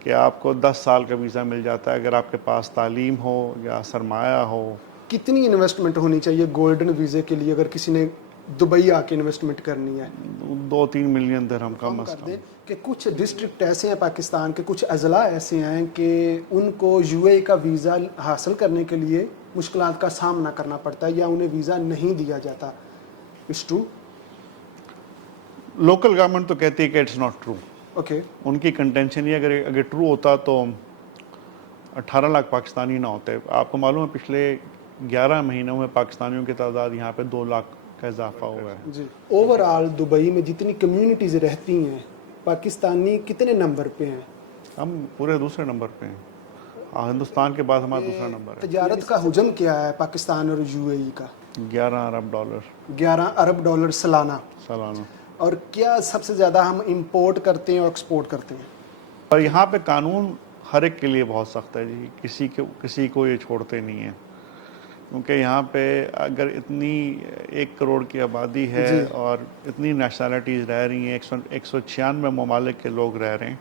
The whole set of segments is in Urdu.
کہ آپ کو 10 سال کا ویزا مل جاتا ہے اگر آپ کے پاس تعلیم ہو یا سرمایہ ہو. کتنی انویسٹمنٹ ہونی چاہیے گولڈن ویزے کے لیے اگر کسی نے دبئی آ کے انویسٹمنٹ کرنی ہے؟ 2-3 ملین درہم کم از کر کم. دیں کہ کچھ ڈسٹرکٹ ایسے ہیں پاکستان کے، کچھ اضلاع ایسے ہیں کہ ان کو یو اے کا ویزا حاصل کرنے کے لیے مشکلات کا سامنا کرنا پڑتا ہے یا انہیں ویزا نہیں دیا جاتا. It's true? لوکل گورنمنٹ تو کہتی ہے کہ اٹس ناٹ ٹرو. اوکے. ان کی کنٹینشن یہ اگر ٹرو ہوتا تو 18 لاکھ پاکستانی نہ ہوتے. آپ کو معلوم ہے پچھلے 11 مہینوں میں پاکستانیوں کی تعداد یہاں پہ 2 لاکھ کا اضافہ ہوا ہے. جی. اوور آل دبئی میں جتنی کمیونٹیز رہتی ہیں پاکستانی کتنے نمبر پہ ہیں؟ ہم پورے دوسرے نمبر پہ ہیں. ہندوستان کے بعد ہمارا دوسرا نمبر ہے. تجارت کا حجم کیا ہے پاکستان اور یو اے ای کا؟ 11 ارب ڈالر 11 ارب ڈالر سالانہ. سالانہ. اور کیا سب سے زیادہ ہم امپورٹ کرتے ہیں اور ایکسپورٹ کرتے ہیں؟ اور یہاں پہ قانون ہر ایک کے لیے بہت سخت ہے جی. کسی کو یہ چھوڑتے نہیں ہیں کیونکہ یہاں پہ اگر اتنی 1 کروڑ کی آبادی ہے اور اتنی نیشنلٹیز رہ رہی ہیں، 196 ممالک کے لوگ رہ رہے ہیں،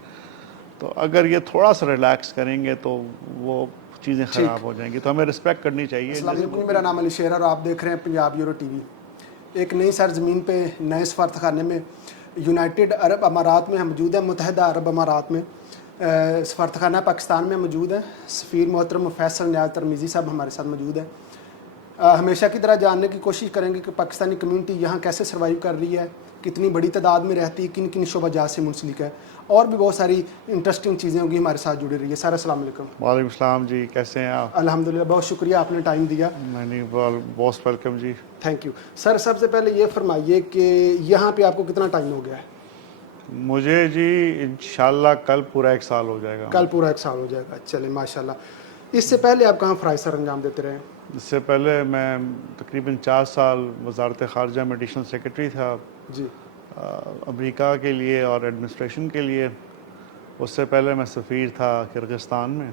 تو اگر یہ تھوڑا سا ریلیکس کریں گے تو وہ چیزیں خراب ہو جائیں گی. تو ہمیں رسپیکٹ کرنی چاہیے. السلام علیکم، میرا نام علی شیر ہے اور آپ دیکھ رہے ہیں پنجاب یورو ٹی وی. ایک نئی سرزمین پہ نئے سفارتخانے میں یونائٹڈ عرب امارات میں ہم موجود ہیں، متحدہ عرب امارات میں. سفارتخانہ پاکستان میں موجود ہے. سفیر محترم فیصل نیاز ترمیزی صاحب ہمارے ساتھ موجود ہیں. ہمیشہ کی طرح جاننے کی کوشش کریں گے کہ پاکستانی کمیونٹی یہاں کیسے سروائیو کر رہی ہے، کتنی بڑی تعداد میں رہتی ہے، کن کن شعبہ جات سے منسلک ہے، اور بھی بہت ساری انٹرسٹنگ چیزیں ہوگی ہمارے ساتھ جڑی رہی ہے. سر السلام علیکم. وعلیکم السلام جی، کیسے ہیں آپ؟ الحمدللہ، بہت شکریہ آپ نے ٹائم دیا. میں نہیں، موسٹ ویلکم جی. Thank you. سر سب سے پہلے یہ فرمائیے کہ یہاں پہ آپ کو کتنا ٹائم ہو گیا ہے؟ مجھے جی انشاءاللہ کل پورا 1 سال ہو جائے گا. کل پورا 1 سال ہو جائے گا. چلیں ماشاءاللہ. اس سے پہلے آپ کہاں فرائض سر انجام دیتے رہے ہیں؟ اس سے پہلے میں تقریباً 4 سال وزارت خارجہ میں ایڈیشنل سیکرٹری تھا جی. امریکہ کے لیے اور ایڈمنسٹریشن کے لیے. اس سے پہلے میں سفیر تھا کرغزستان میں.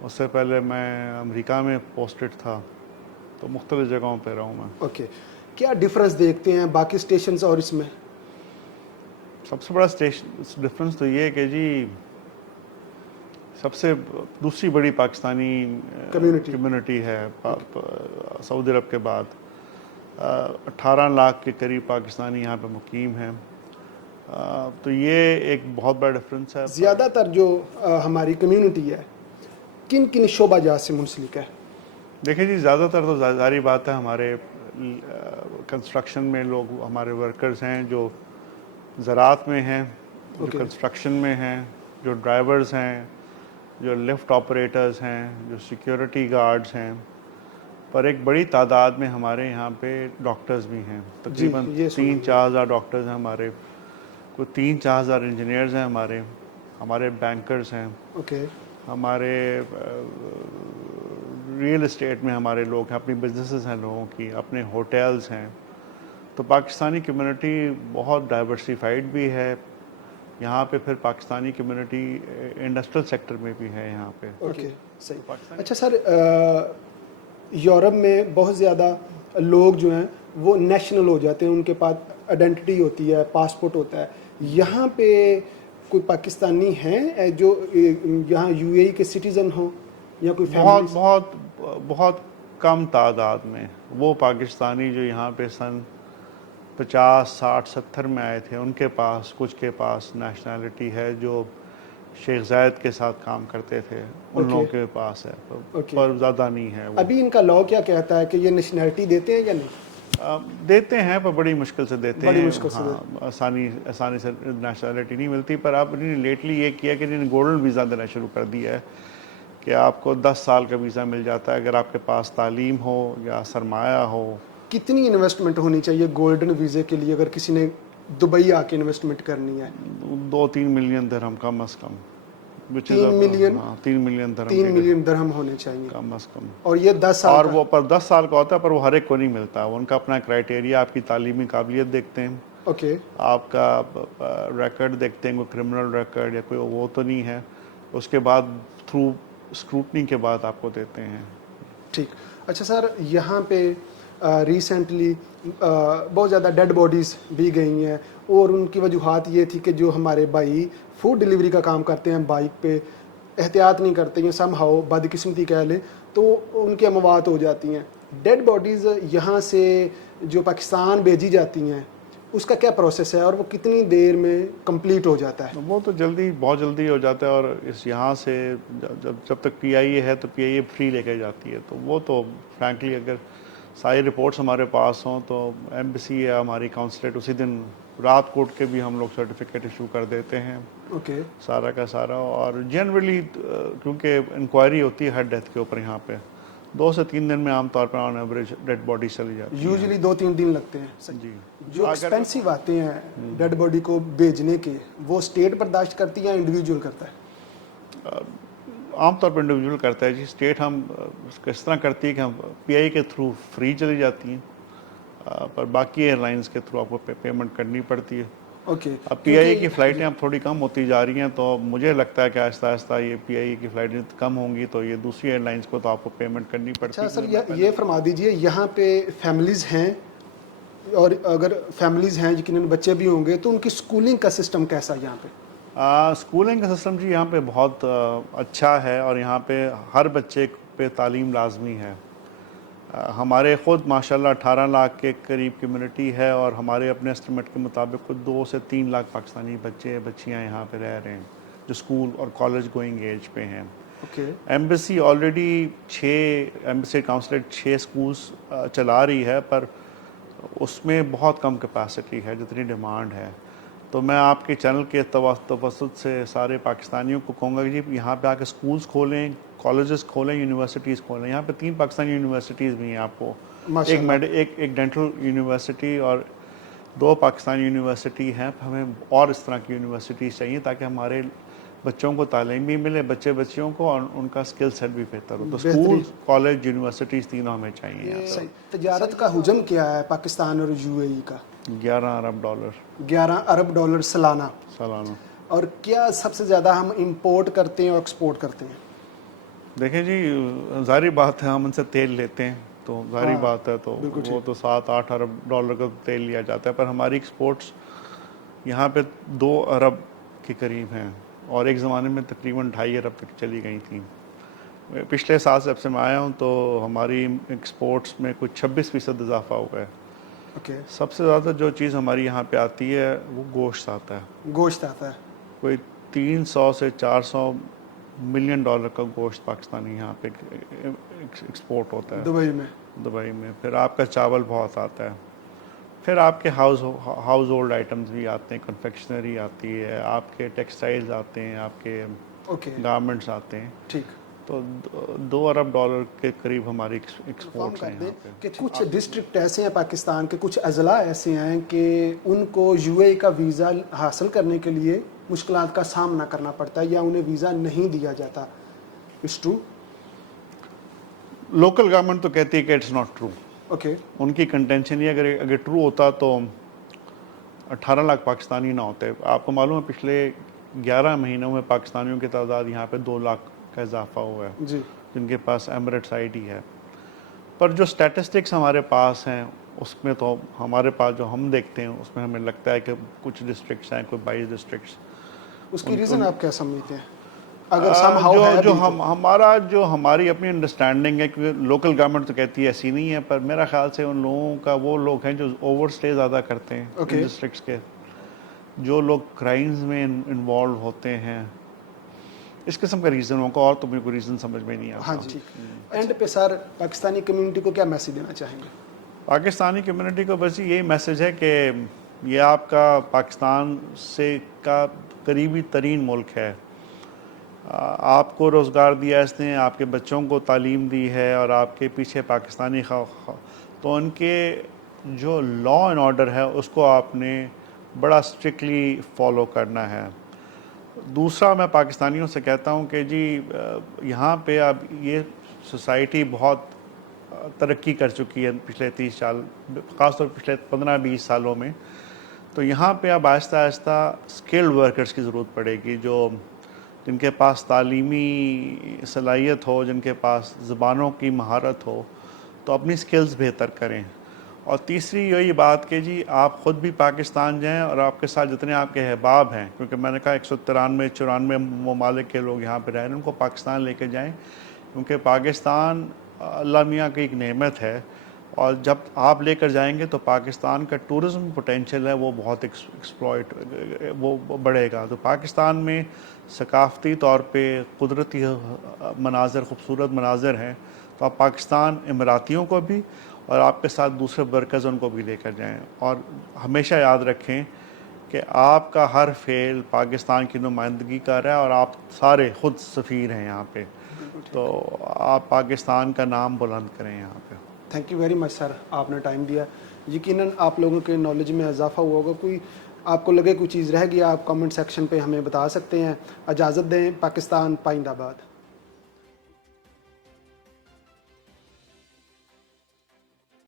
اس سے پہلے میں امریکہ میں پوسٹڈ تھا. تو مختلف جگہوں پہ رہا ہوں میں. اوکے. کیا ڈفرنس دیکھتے ہیں باقی اسٹیشنز اور اس میں؟ سب سے بڑا ڈفرنس تو یہ ہے کہ جی سب سے دوسری بڑی پاکستانی کمیونٹی ہے سعودی عرب کے بعد. 18 لاکھ کے قریب پاکستانی یہاں پہ مقیم ہیں. تو یہ ایک بہت بڑا ڈفرنس ہے. زیادہ تر جو ہماری کمیونٹی ہے کن کن شعبہ جات سے منسلک ہے؟ دیکھیں جی زیادہ تر تو ظاہری بات ہے ہمارے کنسٹرکشن میں لوگ ہمارے ورکرز ہیں جو زراعت میں ہیں، جو کنسٹرکشن میں ہیں، جو ڈرائیورز ہیں، جو لفٹ آپریٹرز ہیں، جو سیکیورٹی گارڈز ہیں. پر ایک بڑی تعداد میں ہمارے یہاں پہ ڈاکٹرز بھی ہیں. تقریباً 3-4 ہزار ڈاکٹرز ہیں ہمارے. کوئی 3-4 ہزار انجینئرز ہیں ہمارے بینکرز ہیں. اوکے. ہمارے ریئل اسٹیٹ میں ہمارے لوگ ہیں، اپنی بزنسز ہیں لوگوں کی، اپنے ہوٹلز ہیں. تو پاکستانی کمیونٹی بہت ڈائیورسیفائڈ بھی ہے یہاں پہ. پھر پاکستانی کمیونٹی انڈسٹریل سیکٹر میں بھی ہے یہاں پہ. اوکے صحیح. اچھا سر، یورپ میں بہت زیادہ لوگ جو ہیں وہ نیشنل ہو جاتے ہیں، ان کے پاس آئیڈینٹی ہوتی ہے، پاسپورٹ ہوتا ہے. یہاں پہ کوئی پاکستانی ہیں جو یہاں یو اے ای کے سٹیزن ہوں یا کوئی بہت بہت بہت کم تعداد میں وہ پاکستانی جو یہاں پہ سن 50 60 70 میں آئے تھے، ان کے پاس کچھ کے پاس نیشنلٹی ہے جو شیخ زائد کے ساتھ کام کرتے تھے، ان لوگوں کے پاس ہے، پر زیادہ نہیں ہے. ابھی ان کا لاء کیا کہتا ہے کہ یہ نیشنلٹی دیتے ہیں یا نہیں؟ دیتے ہیں پر بڑی مشکل سے دیتے ہیں. ہاں، آسانی سے نیشنلٹی نہیں ملتی. پر آپ نے لیٹلی یہ کیا کہ انہوں نے گولڈن ویزا دینا شروع کر دیا ہے کہ آپ کو 10 سال کا ویزا مل جاتا ہے اگر آپ کے پاس تعلیم ہو یا سرمایہ ہو. کتنی انویسٹمنٹ ہونی چاہیے گولڈن ویزے کے لیے اگر کسی نے دبئی آ کے انویسٹمنٹ کرنی ہے؟ 2-3 ملین درہم کم از کم. 3 ملین درہم ہونے چاہیے کم از کم. اور یہ 10 سال اور وہ پر 10 سال کا ہوتا ہے، پر وہ ہر ایک کو نہیں ملتا. ان کا اپنا کرائٹیریا، آپ کی تعلیمی قابلیت دیکھتے ہیں، اوکے، آپ کا ریکارڈ دیکھتے ہیں، کوئی کرمنل ریکارڈ یا کوئی وہ تو نہیں ہے. اس کے بعد تھرو اسکروٹنی کے بعد آپ کو دیتے ہیں. ٹھیک. اچھا سر، یہاں پہ ریسنٹلی بہت زیادہ ڈیڈ باڈیز بھی گئی ہیں اور ان کی وجوہات یہ تھی کہ جو ہمارے بھائی فوڈ ڈلیوری کا کام کرتے ہیں بائک پہ احتیاط نہیں کرتے ہیں سم ہاؤ بدقسمتی کہہ لیں تو ان کی اموات ہو جاتی ہیں. ڈیڈ باڈیز یہاں سے جو پاکستان بھیجی جاتی ہیں اس کا کیا پروسیس ہے اور وہ کتنی دیر میں کمپلیٹ ہو جاتا ہے؟ وہ تو بہت جلدی ہو جاتا ہے، اور اس یہاں سے جب تک پی آئی اے ہے تو پی آئی اے فری لے کے جاتی ہے. تو وہ تو فرینکلی اگر ساری رپورٹس ہمارے پاس ہوں تو ایمبیسی یا ہماری کونسلیٹ اسی دن رات کو اٹھ کے بھی ہم لوگ سرٹیفکیٹ ایشو کر دیتے ہیں اوکے سارا کا سارا. اور جنرلی کیونکہ انکوائری ہوتی ہے ہر ڈیتھ کے اوپر یہاں پہ 2 سے 3 دن میں عام طور پر آن ایوریج ڈیڈ باڈی چلی جاتی ہے. یوزلی 2-3 دن لگتے ہیں. جی جو ایکسپینسیو آتے ہیں ڈیڈ باڈی کو بھیجنے کے وہ اسٹیٹ برداشت کرتی ہے یا انڈیویجول کرتا ہے؟ عام طور پر انڈیویجول کرتا ہے جی. اسٹیٹ ہم اس طرح کرتی ہے کہ ہم پی آئی کے تھرو فری چلی جاتی ہیں، پر باقی ایئر لائنس کے تھرو آپ کو پیمنٹ کرنی پڑتی ہے. اوکے اب پی آئی کی فلائٹیں اب تھوڑی کم ہوتی جا رہی ہیں تو مجھے لگتا ہے کہ آہستہ آہستہ یہ پی آئی کی فلائٹیں کم ہوں گی تو یہ دوسری ایئر لائنس کو تو آپ کو پیمنٹ کرنی پڑتی ہے. اچھا سر یہ فرما دیجئے یہاں پہ فیملیز ہیں اور اگر فیملیز ہیں یقیناً بچے بھی ہوں گے تو ان کی سکولنگ کا سسٹم کیسا ہے یہاں پہ؟ اسکولنگ کا سسٹم جی یہاں پہ بہت اچھا ہے، اور یہاں پہ ہر بچے پہ تعلیم لازمی ہے. ہمارے خود ماشاءاللہ 18 لاکھ کے قریب کمیونٹی ہے، اور ہمارے اپنے اسٹیمیٹ کے مطابق خود 2 سے 3 لاکھ پاکستانی بچے بچیاں یہاں پہ رہ رہے ہیں جو اسکول اور کالج گوئنگ ایج پہ ہیں. Okay embassy already embassy consulate 6 schools چلا رہی ہے، پر اس میں بہت کم کیپیسٹی ہے جتنی ڈیمانڈ ہے. تو میں آپ کے چینل کے توسط سے سارے پاکستانیوں کو کہوں گا کہ جی یہاں پہ آ کے اسکولس کھولیں، کالجز کھولیں، یونیورسٹیز کھولیں. یہاں پہ 3 پاکستانی یونیورسٹیز بھی ہیں آپ کو، ایک ڈینٹل یونیورسٹی اور 2 پاکستانی یونیورسٹی ہیں. ہمیں اور اس طرح کی یونیورسٹیز چاہیے تاکہ ہمارے بچوں کو تعلیم بھی ملے، بچیوں کو، اور ان کا اسکل سیٹ بھی بہتر ہو. تو اسکول، کالج، یونیورسٹیز تینوں ہمیں چاہیے یہاں پہ. تجارت کا حجم کیا ہے پاکستان اور یو اے ای کا؟ $11 ارب 11 ارب ڈالر سالانہ. اور کیا سب سے زیادہ ہم امپورٹ کرتے ہیں اور ایکسپورٹ کرتے ہیں؟ دیکھیں جی ظاہری بات ہے ہم ان سے تیل لیتے ہیں تو ظاہری بات ہے تو وہ تو $7-8 ارب کا تیل لیا جاتا ہے، پر ہماری ایکسپورٹس یہاں پہ 2 ارب کے قریب ہیں، اور ایک زمانے میں تقریباً 2.5 ارب تک چلی گئی تھیں. پچھلے سال جب سے میں آیا ہوں تو ہماری ایکسپورٹس میں کچھ 26% اضافہ ہوا ہے. سب سے زیادہ جو چیز ہماری یہاں پہ آتی ہے وہ گوشت آتا ہے. گوشت آتا ہے کوئی 300 سے 400 ملین ڈالر کا گوشت پاکستانی یہاں پہ ایکسپورٹ ہوتا ہے دبئی میں. پھر آپ کا چاول بہت آتا ہے. پھر آپ کے ہاؤس ہولڈ آئٹمز بھی آتے ہیں، کنفیکشنری آتی ہے، آپ کے ٹیکسٹائلز آتے ہیں، آپ کے گارمنٹس آتے ہیں. ٹھیک. تو $2 ارب کے قریب ہماری ایکسپورٹس ہیں یہاں پہ. کہ کچھ ڈسٹرکٹ ایسے ہیں پاکستان کے، کچھ اضلاع ایسے ہیں کہ ان کو یو اے کا ویزا حاصل کرنے کے لیے مشکلات کا سامنا کرنا پڑتا ہے یا انہیں ویزا نہیں دیا جاتا. It's true? لوکل گورنمنٹ تو کہتی ہے کہ اٹس ناٹ ٹرو. اوکے. ان کی کنٹینشن یہ اگر ٹرو ہوتا تو 18 لاکھ پاکستانی نہ ہوتے. آپ کو معلوم ہے پچھلے 11 مہینوں میں پاکستانیوں کی تعداد یہاں پہ 2 لاکھ کا اضافہ ہوا ہے جی جن کے پاس ایمریٹس آئی ڈی ہے. پر جو اسٹیٹسٹکس ہمارے پاس ہیں اس میں تو ہمارے پاس جو ہم دیکھتے ہیں اس میں ہمیں لگتا ہے کہ کچھ ڈسٹرکٹس ہیں، کوئی 22 ڈسٹرکٹس. اس کی ریزن آپ کیا سمجھتے ہیں؟ اگر سم ہاؤ ہے جو ہماری اپنی انڈرسٹینڈنگ ہے، کیونکہ لوکل گورنمنٹ تو کہتی ہے ایسی نہیں ہے، پر میرا خیال سے ان لوگوں کا وہ لوگ ہیں جو اوور اسٹے زیادہ کرتے ہیں ان ڈسٹرکٹس کے، جو لوگ کرائمز میں انوالو ہوتے ہیں. اس قسم کا ریزن ہوگا، اور تو مجھے کوئی ریزن سمجھ میں نہیں آتا. ہاں جی. اینڈ پہ سر پاکستانی کمیونٹی کو کیا میسیج دینا چاہیں گے؟ پاکستانی کمیونٹی کو بس یہی میسیج ہے کہ یہ آپ کا پاکستان سے کا قریبی ترین ملک ہے. آپ کو روزگار دیا اس نے، آپ کے بچوں کو تعلیم دی ہے، اور آپ کے پیچھے پاکستانی تو ان کے جو لا اینڈ آرڈر ہے اس کو آپ نے بڑا اسٹرکٹلی فالو کرنا ہے. دوسرا میں پاکستانیوں سے کہتا ہوں کہ جی یہاں پہ اب یہ سوسائٹی بہت ترقی کر چکی ہے پچھلے 30 سال، خاص طور پچھلے 15-20 سالوں میں. تو یہاں پہ اب آہستہ آہستہ اسکلڈ ورکرز کی ضرورت پڑے گی، جن کے پاس تعلیمی صلاحیت ہو، جن کے پاس زبانوں کی مہارت ہو. تو اپنی سکلز بہتر کریں. اور تیسری یہی بات کہ جی آپ خود بھی پاکستان جائیں اور آپ کے ساتھ جتنے آپ کے احباب ہیں, کیونکہ میں نے کہا 193-94 ممالک کے لوگ یہاں پہ رہ رہے ہیں, ان کو پاکستان لے کے جائیں, کیونکہ پاکستان اللہ میاں کی ایک نعمت ہے, اور جب آپ لے کر جائیں گے تو پاکستان کا ٹورزم پوٹینشیل ہے وہ بہت ایکسپلائٹ وہ بڑھے گا. تو پاکستان میں ثقافتی طور پہ قدرتی مناظر, خوبصورت مناظر ہیں, تو آپ پاکستان اماراتیوں کو بھی اور آپ کے ساتھ دوسرے ورکرز ان کو بھی لے کر جائیں. اور ہمیشہ یاد رکھیں کہ آپ کا ہر فعل پاکستان کی نمائندگی کر رہا ہے, اور آپ سارے خود سفیر ہیں یہاں پہ, تو آپ پاکستان کا نام بلند کریں یہاں پہ. تھینک یو ویری مچ سر, آپ نے ٹائم دیا. یقیناً آپ لوگوں کے نالج میں اضافہ ہوا ہوگا. کوئی آپ کو لگے کوئی چیز رہ گیا آپ کامنٹ سیکشن پہ ہمیں بتا سکتے ہیں. اجازت دیں. پاکستان پائند آباد.